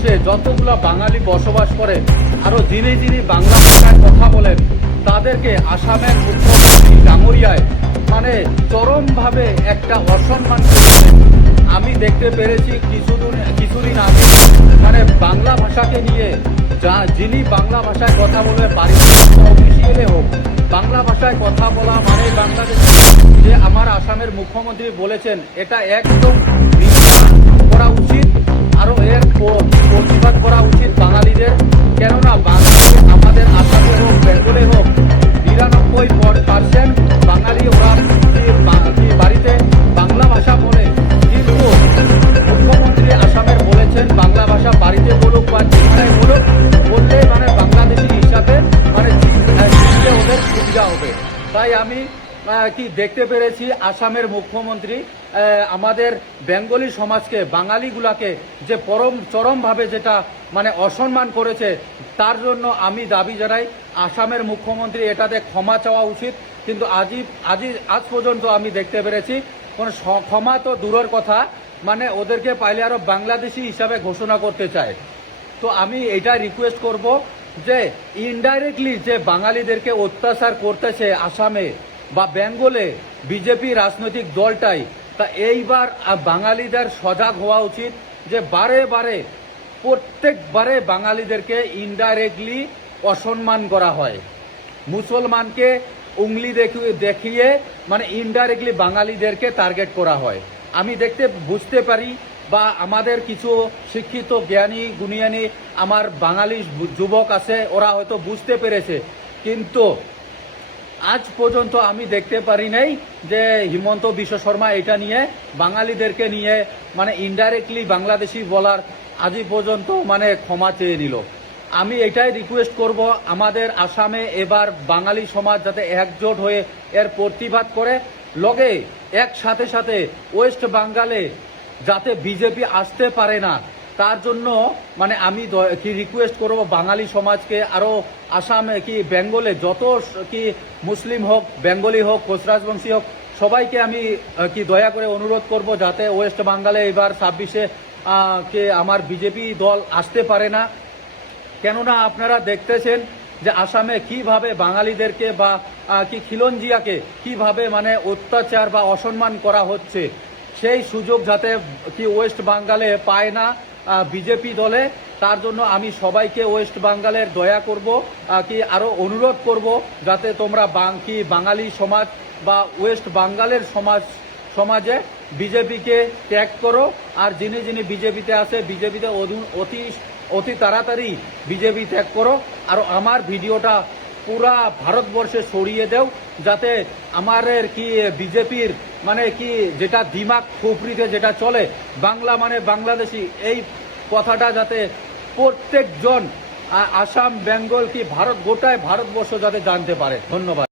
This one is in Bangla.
ভারতবর্ষে যতগুলো বাঙালি বসবাস করে আরো যিনি যিনি বাংলা ভাষায় কথা বলেন তাদেরকে আসামের মুখ্যমন্ত্রী ডাঙরিয়ায় মানে চরমভাবে একটা অসম্মান করেছে। আমি দেখতে পেরেছি কিছুদিন আগে মানে বাংলা ভাষাকে নিয়ে যিনি বাংলা ভাষায় কথা বলবে বাড়িতে অফিসিয়ালে হোক, বাংলা ভাষায় কথা বলা মানে বাংলাদেশ যে আমার আসামের মুখ্যমন্ত্রী বলেছেন এটা একদম করা উচিত, আরো এর প্রতিবাদ করা উচিত বাঙালিদের। কেননা বাঙালি আমাদের আসামে হোক বেঙ্গলে হোক 99% বাঙালি ওরা বাড়িতে বাংলা ভাষা বলে, কিন্তু মুখ্যমন্ত্রী আসামের বলেছেন বাংলা ভাষা বাড়িতে বলুক বা যেখানে বলুক, বললে মানে বাংলাদেশি হিসাবে মানে ওদের সুবিধা হবে। তাই আমি দেখতে পেরেছি আসামের মুখ্যমন্ত্রী আমাদের বেঙ্গলি সমাজকে বাঙালিগুলাকে যে চরমভাবে যেটা মানে অসম্মান করেছে, তার জন্য আমি দাবি জানাই আসামের মুখ্যমন্ত্রী এটাতে ক্ষমা চাওয়া উচিত। কিন্তু আজ পর্যন্ত আমি দেখতে পেরেছি কোনো ক্ষমা তো দূরের কথা, মানে ওদেরকে পাইলে আরো বাংলাদেশি হিসাবে ঘোষণা করতে চায়। তো আমি এটা রিকোয়েস্ট করব যে ইনডাইরেক্টলি যে বাঙালিদেরকে অত্যাচার করতেছে আসামে বা বেঙ্গলে বিজেপি রাজনৈতিক দলটাই, তা এইবার বাঙালিদের সজাগ হওয়া উচিত যে বারে প্রত্যেকবারে বাঙালিদেরকে ইনডাইরেক্টলি অসম্মান করা হয়। মুসলমানকে উংলি দেখিয়ে মানে ইনডাইরেক্টলি বাঙালিদেরকে টার্গেট করা হয়। আমি বুঝতে পারি বা আমাদের কিছু শিক্ষিত জ্ঞানী গুণিয়ানী আমার বাঙালি যুবক আছে, ওরা হয়তো বুঝতে পেরেছে, কিন্তু আজ পর্যন্ত আমি দেখতে পারি নাই যে হিমন্ত বিশ্ব শর্মা এটা নিয়ে বাঙালিদেরকে নিয়ে মানে ইনডাইরেক্টলি বাংলাদেশি বলার আজই পর্যন্ত মানে ক্ষমা চেয়ে নিল। আমি এটাই রিকোয়েস্ট করব আমাদের আসামে এবার বাঙালি সমাজ যাতে একজোট হয়ে এর প্রতিবাদ করে, লগে সাথে ওয়েস্ট বেঙ্গলে যাতে বিজেপি আসতে পারে না, তার জন্য মানে আমি রিকোয়েস্ট করব বাঙালি সমাজকে, আরো আসামে বেঙ্গলে যত মুসলিম হোক, বেঙ্গলি হোক, কোচ রাজবংশী হোক, সবাইকে আমি দয়া করে অনুরোধ করব যাতে ওয়েস্ট বেঙ্গলে এবার 26-এ আমার বিজেপি দল আসতে পারে না। কেননা আপনারা দেখতেছেন যে আসামে কিভাবে বাঙালিদেরকে বা খিলঞ্জিয়াকে কিভাবে মানে অত্যাচার বা অসম্মান করা হচ্ছে, সেই সুযোগ যাতে ওয়েস্ট বেঙ্গলে পায় না বিজেপি দলে, তার জন্য আমি সবাইকে ওয়েস্ট বেঙ্গলের দয়া করব আরো অনুরোধ করব যাতে তোমরা বাঙালি সমাজ বা ওয়েস্ট বেঙ্গলের সমাজে বিজেপিকে ত্যাগ করো। আর যিনি বিজেপিতে আছে বিজেপিতে অতি তাড়াতাড়ি বিজেপি ত্যাগ করো। আর আমার ভিডিওটা পুরা ভারতবর্ষে ছড়িয়ে দেও যাতে আমাদের বিজেপির মানে যেটা দিমাগ খুপড়িতে যেটা চলে বাংলা মানে বাংলাদেশি, এই কথাটা যাতে প্রত্যেকজন আসাম বেঙ্গল গোটায় ভারতবর্ষ যাতে জানতে পারে। ধন্যবাদ।